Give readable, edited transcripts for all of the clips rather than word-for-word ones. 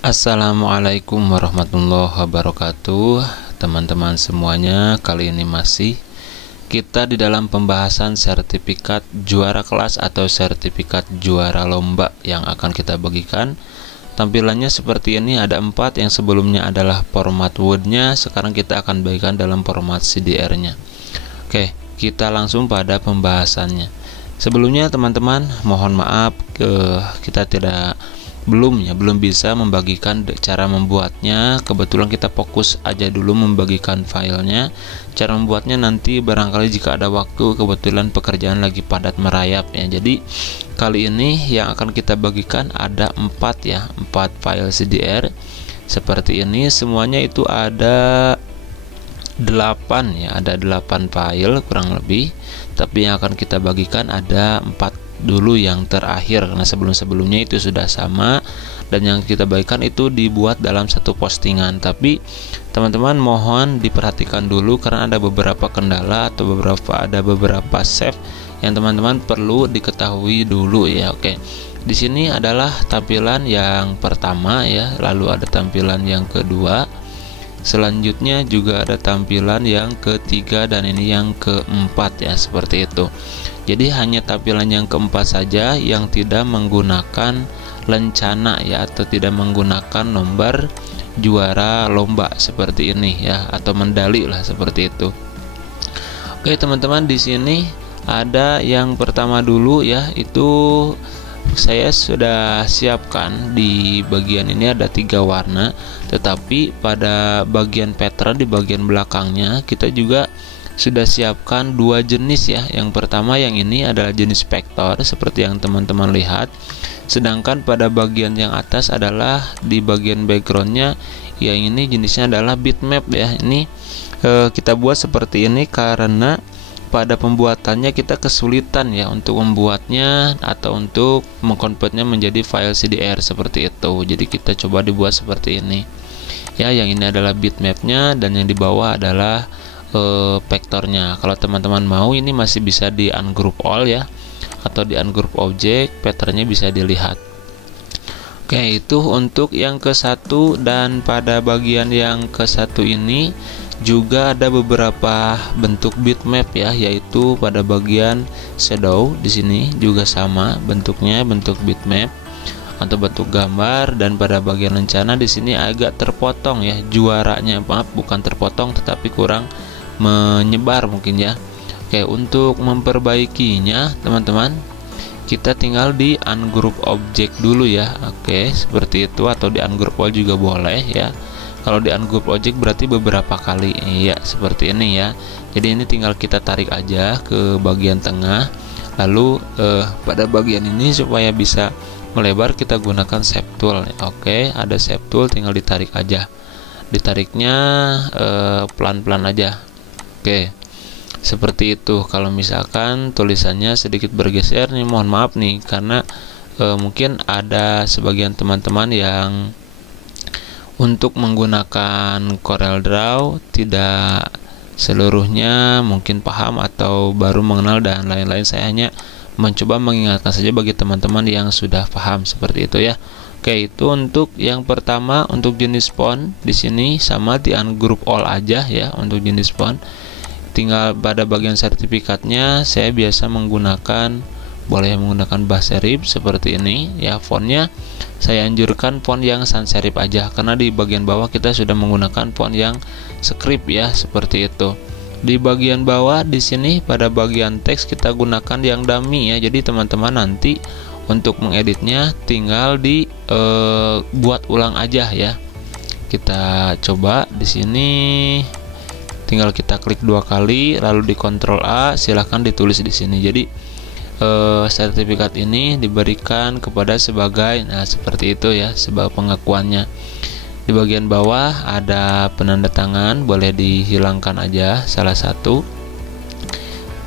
Assalamualaikum warahmatullahi wabarakatuh, teman-teman semuanya. Kali ini masih kita di dalam pembahasan sertifikat juara kelas atau sertifikat juara lomba yang akan kita bagikan. Tampilannya seperti ini, ada 4. Yang sebelumnya adalah format Word-nya, sekarang kita akan bagikan dalam format CDR-nya. Oke, kita langsung pada pembahasannya. Sebelumnya teman-teman, mohon maaf kita belum bisa membagikan cara membuatnya. Kebetulan kita fokus aja dulu membagikan filenya. Cara membuatnya nanti barangkali jika ada waktu, kebetulan pekerjaan lagi padat merayap ya. Jadi kali ini yang akan kita bagikan ada 4 file CDR seperti ini. Semuanya itu ada 8 ada 8 file kurang lebih. Tapi yang akan kita bagikan ada 4 dulu yang terakhir, karena sebelum-sebelumnya itu sudah sama, dan yang kita bagikan itu dibuat dalam satu postingan. Tapi teman-teman mohon diperhatikan dulu karena ada beberapa kendala atau ada beberapa save yang teman-teman perlu diketahui dulu ya. Oke, di sini adalah tampilan yang pertama ya, lalu ada tampilan yang kedua, selanjutnya juga ada tampilan yang ketiga, dan ini yang keempat ya, seperti itu. Jadi hanya tampilan yang keempat saja yang tidak menggunakan lencana ya, atau tidak menggunakan nomor juara lomba seperti ini ya, atau medali lah seperti itu. Oke teman-teman, di sini ada yang pertama dulu ya, itu saya sudah siapkan. Di bagian ini ada 3 warna, tetapi pada bagian pattern di bagian belakangnya kita juga sudah siapkan 2 jenis ya. Yang pertama yang ini adalah jenis vektor seperti yang teman-teman lihat, sedangkan pada bagian yang atas adalah di bagian backgroundnya yang ini jenisnya adalah bitmap ya. Ini kita buat seperti ini karena pada pembuatannya kita kesulitan ya untuk membuatnya atau untuk mengkonvertnya menjadi file CDR seperti itu. Jadi kita coba dibuat seperti ini ya. Yang ini adalah bitmapnya dan yang di bawah adalah vektornya. Kalau teman-teman mau, ini masih bisa di ungroup all ya, atau di ungroup object, patternnya bisa dilihat. Oke, itu untuk yang ke-1. Dan pada bagian yang ke-1 ini juga ada beberapa bentuk bitmap ya, yaitu pada bagian shadow di sini juga sama bentuknya, bentuk bitmap atau bentuk gambar. Dan pada bagian lencana di sini agak terpotong ya, juaranya, maaf, bukan terpotong tetapi kurang menyebar mungkin ya. Oke, untuk memperbaikinya teman-teman, kita tinggal di ungroup object dulu ya. Oke, seperti itu, atau di ungroup all juga boleh ya. Kalau di ungroup object berarti beberapa kali ya, seperti ini ya. Jadi ini tinggal kita tarik aja ke bagian tengah, lalu pada bagian ini supaya bisa melebar kita gunakan shape tool. Oke, ada shape tool, tinggal ditarik aja. Ditariknya pelan-pelan aja. Oke, seperti itu. Kalau misalkan tulisannya sedikit bergeser nih, mohon maaf nih, karena mungkin ada sebagian teman-teman yang untuk menggunakan Corel Draw tidak seluruhnya mungkin paham atau baru mengenal dan lain-lain. Saya hanya mencoba mengingatkan saja bagi teman-teman yang sudah paham seperti itu ya. Oke, itu untuk yang pertama. Untuk jenis font di sini sama di ungroup all aja ya. Untuk jenis font tinggal pada bagian sertifikatnya saya biasa boleh menggunakan bahasa serif seperti ini ya. Fontnya saya anjurkan font yang sans serif aja, karena di bagian bawah kita sudah menggunakan font yang script ya, seperti itu. Di bagian bawah di sini pada bagian teks kita gunakan yang dummy ya. Jadi teman-teman nanti untuk mengeditnya tinggal buat ulang aja ya. Kita coba di sini, tinggal kita klik 2 kali lalu di Ctrl A, silahkan ditulis di sini. Jadi sertifikat ini diberikan kepada sebagai, nah seperti itu ya, sebagai pengakuannya. Di bagian bawah ada penanda tangan, boleh dihilangkan aja salah satu.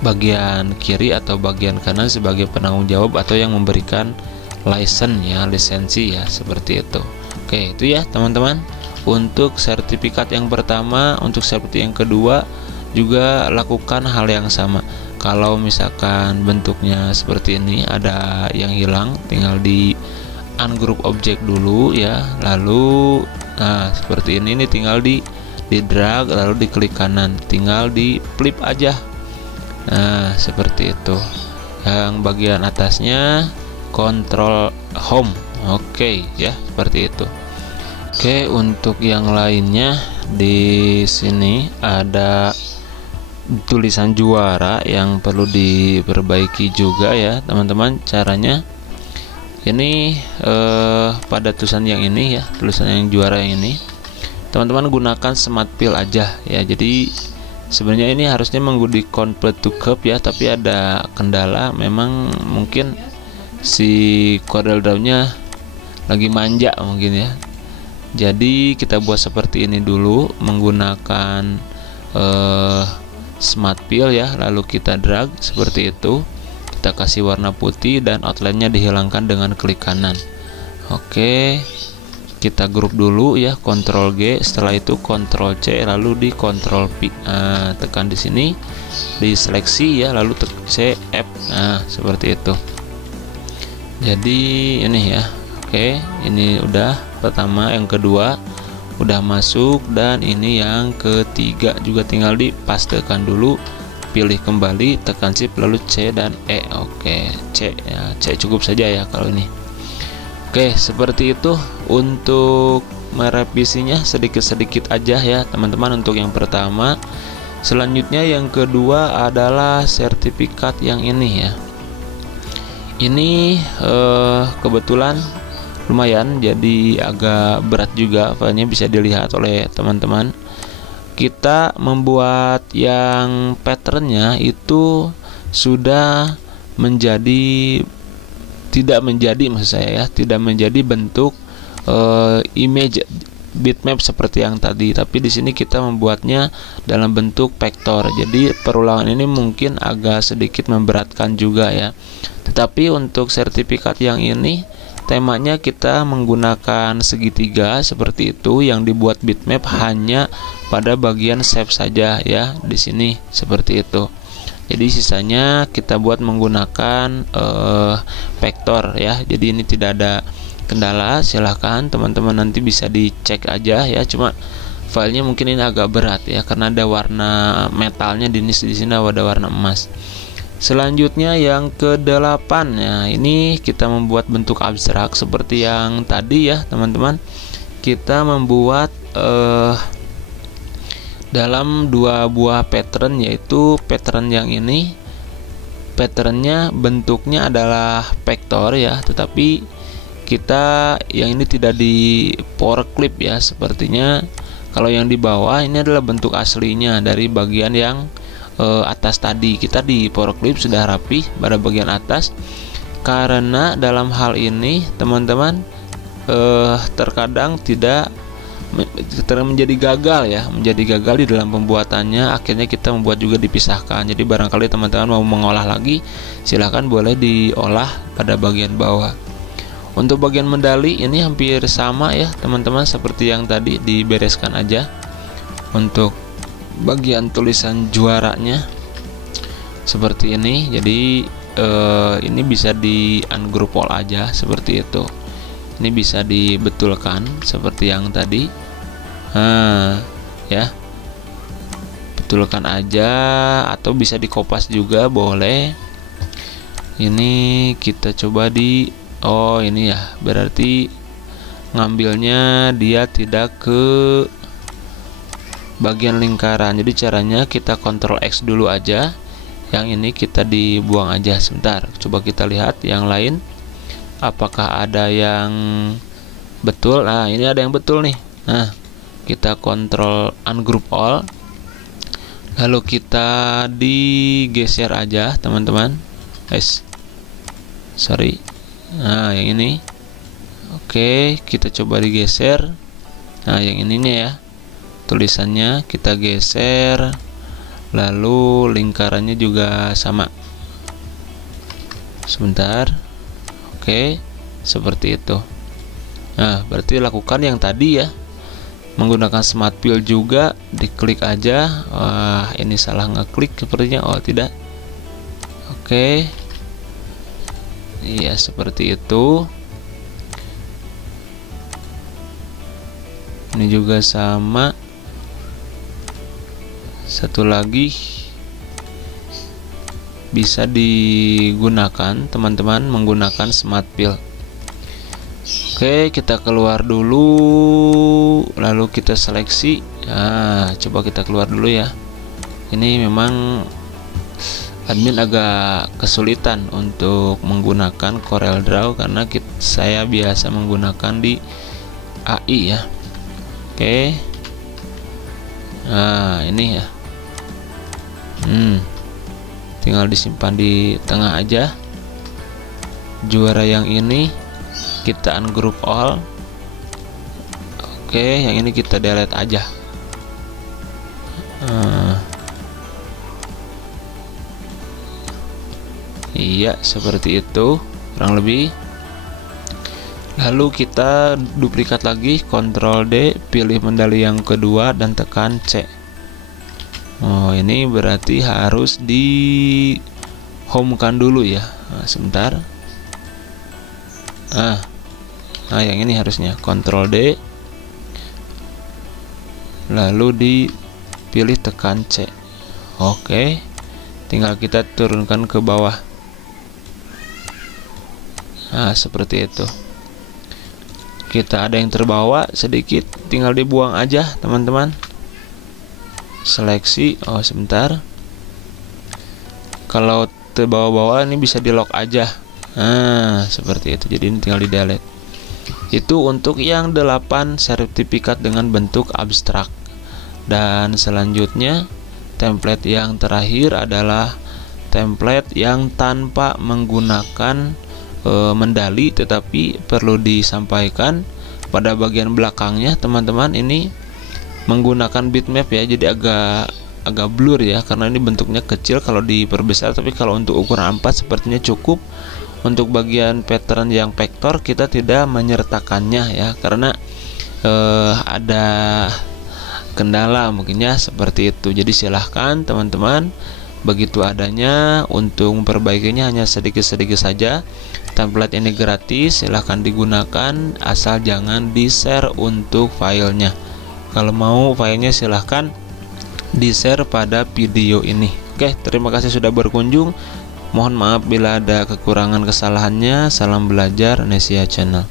Bagian kiri atau bagian kanan sebagai penanggung jawab atau yang memberikan lisensi ya, seperti itu. Oke, itu ya teman-teman untuk sertifikat yang pertama. Untuk sertifikat yang kedua juga lakukan hal yang sama. Kalau misalkan bentuknya seperti ini ada yang hilang, tinggal di ungroup objek dulu ya, lalu nah seperti ini tinggal di drag lalu diklik kanan, tinggal di flip aja. Nah seperti itu. Yang bagian atasnya control home. Oke ya, seperti itu. Oke, untuk yang lainnya di sini ada tulisan juara yang perlu diperbaiki juga ya teman-teman. Caranya ini pada tulisan yang ini ya, tulisan yang juara yang ini teman-teman gunakan smart fill aja ya. Jadi sebenarnya ini harusnya menggunakan convert to curve ya, tapi ada kendala, memang mungkin si Corel Draw-nya lagi manja mungkin ya. Jadi kita buat seperti ini dulu menggunakan smart fill ya, lalu kita drag seperti itu, kita kasih warna putih dan outline-nya dihilangkan dengan klik kanan. Oke, kita grup dulu ya, Ctrl G, setelah itu Ctrl C, lalu di Ctrl V. Nah, tekan di sini, di seleksi ya, lalu C F. Nah, seperti itu. Jadi ini ya. Oke, ini udah pertama, yang kedua udah masuk, dan ini yang ketiga juga tinggal dipastekan dulu, pilih kembali, tekan shift lalu C dan E. Oke, C ya, C cukup saja ya kalau ini. Oke, seperti itu untuk merevisinya sedikit-sedikit aja ya teman-teman untuk yang pertama. Selanjutnya yang kedua adalah sertifikat yang ini ya. Ini kebetulan lumayan, jadi agak berat juga filenya, bisa dilihat oleh teman-teman. Kita membuat yang patternnya itu sudah menjadi, tidak menjadi, maksud saya ya, tidak menjadi bentuk image bitmap seperti yang tadi, tapi di sini kita membuatnya dalam bentuk vektor. Jadi perulangan ini mungkin agak sedikit memberatkan juga ya. Tetapi untuk sertifikat yang ini temanya kita menggunakan segitiga seperti itu, yang dibuat bitmap hanya pada bagian shape saja ya, di sini seperti itu. Jadi sisanya kita buat menggunakan vektor ya. Jadi ini tidak ada kendala, silahkan teman-teman nanti bisa dicek aja ya. Cuma filenya mungkin ini agak berat ya, karena ada warna metalnya di sini ada warna emas. Selanjutnya yang ke-8 ya, ini kita membuat bentuk abstrak seperti yang tadi ya teman-teman. Kita membuat dalam dua buah pattern, yaitu pattern yang ini, patternnya bentuknya adalah vektor ya, tetapi kita yang ini tidak di power clip ya sepertinya. Kalau yang di bawah ini adalah bentuk aslinya dari bagian yang atas tadi. Kita di power clip sudah rapi pada bagian atas, karena dalam hal ini teman-teman terkadang tidak menjadi gagal ya, menjadi gagal di dalam pembuatannya. Akhirnya kita membuat juga dipisahkan. Jadi barangkali teman-teman mau mengolah lagi, silahkan boleh diolah pada bagian bawah. Untuk bagian medali ini hampir sama ya teman-teman, seperti yang tadi, dibereskan aja. Untuk bagian tulisan juaranya seperti ini. Jadi ini bisa di ungroup all aja seperti itu. Ini bisa dibetulkan seperti yang tadi. Ya, betulkan aja, atau bisa dikopas juga boleh. Ini kita coba di, oh ini ya, berarti ngambilnya dia tidak ke bagian lingkaran. Jadi caranya kita Ctrl X dulu aja, yang ini kita dibuang aja sebentar. Coba kita lihat yang lain, apakah ada yang betul. Nah ini ada yang betul nih. Nah kita Ctrl ungroup all, lalu kita digeser aja teman-teman. Sorry. Nah yang ini, oke, kita coba digeser. Nah yang ininya ya, tulisannya kita geser, lalu lingkarannya juga sama. Sebentar. Oke, seperti itu. Nah berarti lakukan yang tadi ya, menggunakan smart fill juga, diklik aja. Wah ini salah ngeklik sepertinya. Oh tidak. Oke, iya seperti itu. Ini juga sama. Satu lagi bisa digunakan teman-teman menggunakan smart fill. Oke, kita keluar dulu, lalu kita seleksi. Nah, coba kita keluar dulu ya. Ini memang admin agak kesulitan untuk menggunakan CorelDRAW karena saya biasa menggunakan di AI ya. Oke, nah ini ya. Tinggal disimpan di tengah aja. Juara yang ini kita ungroup all. Oke, yang ini kita delete aja. Iya, seperti itu kurang lebih. Lalu kita duplikat lagi, Ctrl D, pilih medali yang kedua dan tekan C. Oh, ini berarti harus di home kan dulu ya. Nah, sebentar. Nah, yang ini harusnya Ctrl D, lalu dipilih tekan C. Oke, tinggal kita turunkan ke bawah. Nah, seperti itu. Kita ada yang terbawa sedikit, tinggal dibuang aja teman-teman. Seleksi. Oh, sebentar. Kalau terbawa-bawa ini bisa di lock aja. Nah, seperti itu. Jadi ini tinggal di delete. Itu untuk yang 8 sertifikat dengan bentuk abstrak. Dan selanjutnya template yang terakhir adalah template yang tanpa menggunakan medali, tetapi perlu disampaikan pada bagian belakangnya teman-teman ini menggunakan bitmap ya. Jadi agak blur ya karena ini bentuknya kecil kalau diperbesar, tapi kalau untuk ukuran 4 sepertinya cukup. Untuk bagian pattern yang vektor kita tidak menyertakannya ya karena ada kendala mungkinnya seperti itu. Jadi silahkan teman-teman, begitu adanya. Untuk memperbaikinya hanya sedikit-sedikit saja. Template ini gratis, silahkan digunakan asal jangan di-share untuk filenya. Kalau mau filenya silahkan di-share pada video ini. Oke, terima kasih sudah berkunjung. Mohon maaf bila ada kekurangan kesalahannya. Salam belajar Nesia Channel.